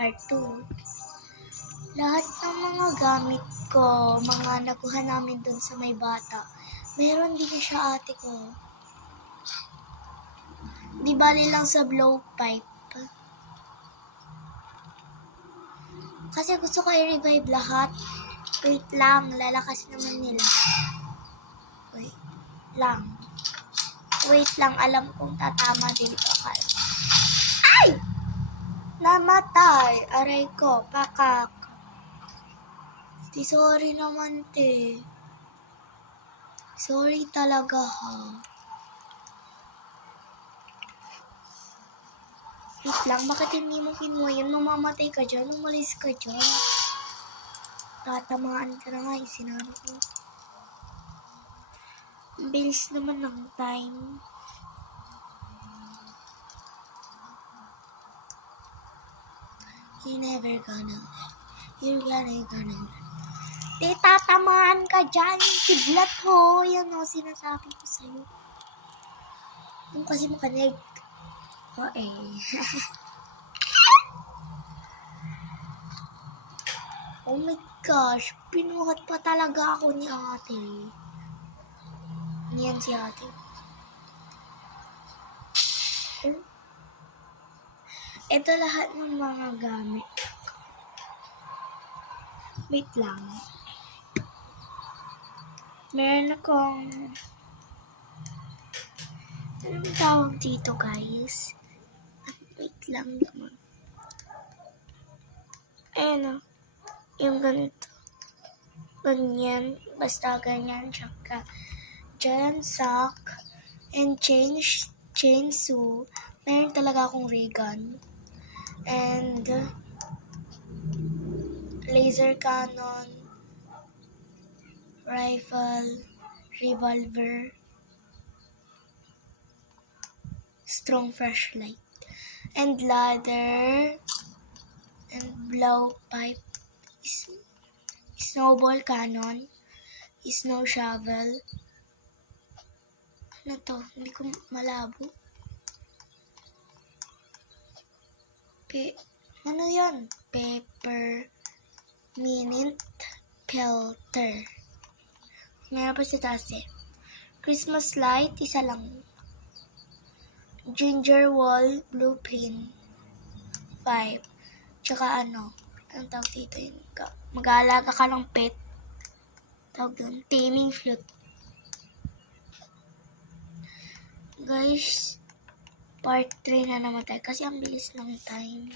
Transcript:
Part 2. Lahat ng mga gamit ko, mga nakuha namin dun sa may bata. Meron din siya ate ko. Di bali lang sa blowpipe. Kasi gusto ko i-revive lahat. Wait lang, lalakas naman nila. Wait lang, alam kong tatama dito. Ay! Namatay! Aray ko, pakak. Sorry naman, te. Sorry talaga, ha. Wait lang, bakit hindi mo kinuha yun? Mamamatay ka dyan, umalis ka dyan. Tatamaan ka na nga, sinabi ko. Ang bilis naman ng time. You're never gonna live. You're gonna. Di, tatamaan ka dyan. Yung kidlat ho. Yan o, sinasabi ko sa'yo. Yung kasi makanig. O Oh my gosh. Pinuhat pa talaga ako ni ate. Yan si ate. Ito lahat ng mga gamit. Wait lang. Meron akong... Anong tawag dito, guys? Wait lang naman. Ayan o. Yung ganito. Ganyan. Basta ganyan. Tsaka dyan, sock. And chainsaw. Meron talaga akong ray gun. And laser cannon, rifle, revolver, strong flashlight, and ladder, and blowpipe, snowball cannon, snow shovel. Ano to? Hindi ko malabo. Ano yan? Pepper minute pelter. Meron pa si Tase. Christmas light, isa lang. Ginger wall, blue pin. 5. Tsaka anong tawag dito yun? Mag-aalaga ka ng pet. Tawag doon, taming flute. Guys, part 3 na naman tayo kasi ang bilis ng time.